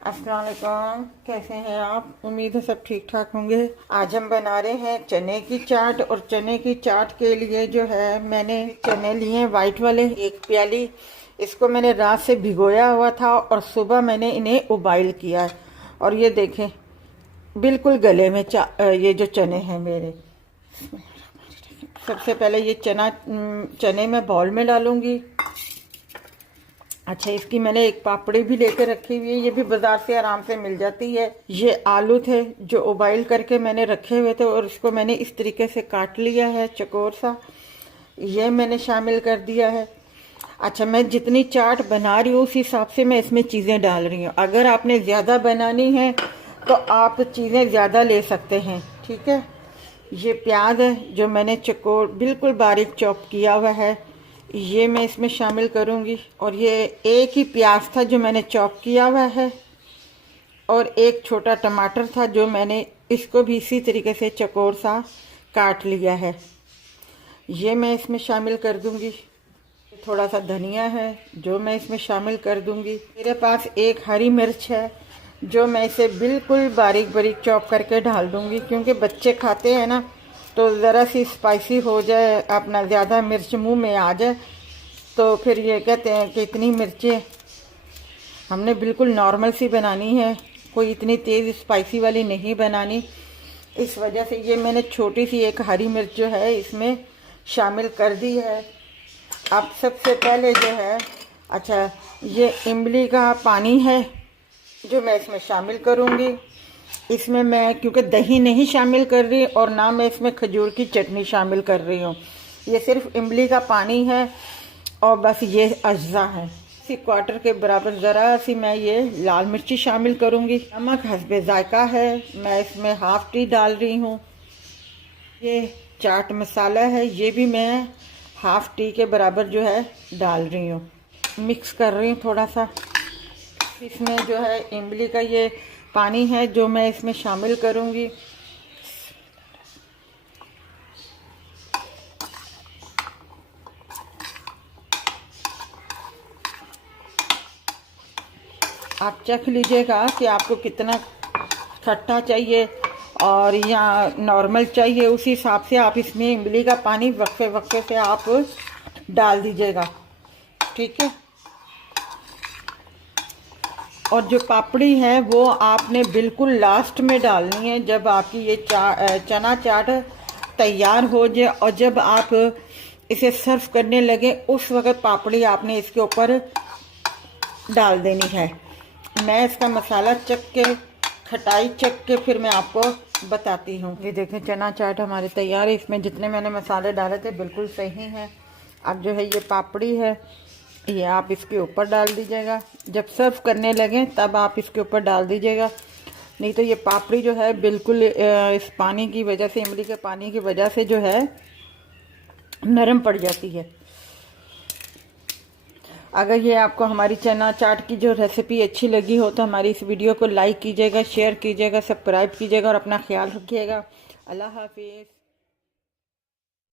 अस्सलाम वालेकुम, कैसे हैं आप? उम्मीद है सब ठीक ठाक होंगे। आज हम बना रहे हैं चने की चाट। और चने की चाट के लिए जो है मैंने चने लिए वाइट वाले, एक प्याली। इसको मैंने रात से भिगोया हुआ था और सुबह मैंने इन्हें उबाइल किया है। और ये देखें बिल्कुल गले में ये जो चने हैं मेरे। सबसे पहले ये चने मैं बाउल में डालूंगी। अच्छा, इसकी मैंने एक पापड़ी भी लेकर रखी हुई है, ये भी बाजार से आराम से मिल जाती है। ये आलू थे जो उबाइल करके मैंने रखे हुए थे और इसको मैंने इस तरीके से काट लिया है चकोर सा, ये मैंने शामिल कर दिया है। अच्छा, मैं जितनी चाट बना रही हूँ उस हिसाब से मैं इसमें चीज़ें डाल रही हूँ। अगर आपने ज़्यादा बनानी है तो आप चीज़ें ज़्यादा ले सकते हैं, ठीक है। ये प्याज है जो मैंने चकोर बिल्कुल बारीक चॉप किया हुआ है, ये मैं इसमें शामिल करूंगी। और ये एक ही प्याज था जो मैंने चॉप किया हुआ है, और एक छोटा टमाटर था जो मैंने इसको भी इसी तरीके से चकोर सा काट लिया है, ये मैं इसमें शामिल कर दूंगी। थोड़ा सा धनिया है जो मैं इसमें शामिल कर दूंगी। मेरे पास एक हरी मिर्च है जो मैं इसे बिल्कुल बारीक बारीक चॉप करके डाल दूंगी, क्योंकि बच्चे खाते हैं ना, तो ज़रा सी स्पाइसी हो जाए, अपना ज़्यादा मिर्च मुंह में आ जाए तो फिर ये कहते हैं कि इतनी मिर्चें। हमने बिल्कुल नॉर्मल सी बनानी है, कोई इतनी तेज़ स्पाइसी वाली नहीं बनानी। इस वजह से ये मैंने छोटी सी एक हरी मिर्च जो है इसमें शामिल कर दी है। अब सबसे पहले जो है, अच्छा, ये इमली का पानी है जो मैं इसमें शामिल करूँगी। इसमें मैं क्योंकि दही नहीं शामिल कर रही और ना मैं इसमें खजूर की चटनी शामिल कर रही हूँ, ये सिर्फ इमली का पानी है और बस ये अज्जा है। इसी क्वार्टर के बराबर ज़रा सी मैं ये लाल मिर्ची शामिल करूँगी। नमक हस्बे जायका है, मैं इसमें हाफ टी डाल रही हूँ। ये चाट मसाला है, ये भी मैं हाफ टी के बराबर जो है डाल रही हूँ। मिक्स कर रही हूँ थोड़ा सा। इसमें जो है इमली का ये पानी है जो मैं इसमें शामिल करूंगी। आप चख लीजिएगा कि आपको कितना खट्टा चाहिए और या नॉर्मल चाहिए, उसी हिसाब से आप इसमें इमली का पानी वक्फे वक्फे से आप डाल दीजिएगा, ठीक है। और जो पापड़ी है वो आपने बिल्कुल लास्ट में डालनी है, जब आपकी ये चना चाट तैयार हो जाए और जब आप इसे सर्व करने लगे उस वक्त पापड़ी आपने इसके ऊपर डाल देनी है। मैं इसका मसाला चख के, खटाई चख के फिर मैं आपको बताती हूँ। ये देखें चना चाट हमारे तैयार है, इसमें जितने मैंने मसाले डाले थे बिल्कुल सही हैं। अब जो है ये पापड़ी है, ये आप इसके ऊपर डाल दीजिएगा। जब सर्व करने लगे तब आप इसके ऊपर डाल दीजिएगा, नहीं तो ये पापड़ी जो है बिल्कुल इस पानी की वजह से, इमली के पानी की वजह से जो है नरम पड़ जाती है। अगर ये आपको हमारी चना चाट की जो रेसिपी अच्छी लगी हो तो हमारी इस वीडियो को लाइक कीजिएगा, शेयर कीजिएगा, सब्सक्राइब कीजिएगा और अपना ख्याल रखिएगा। अल्लाह हाफिज़।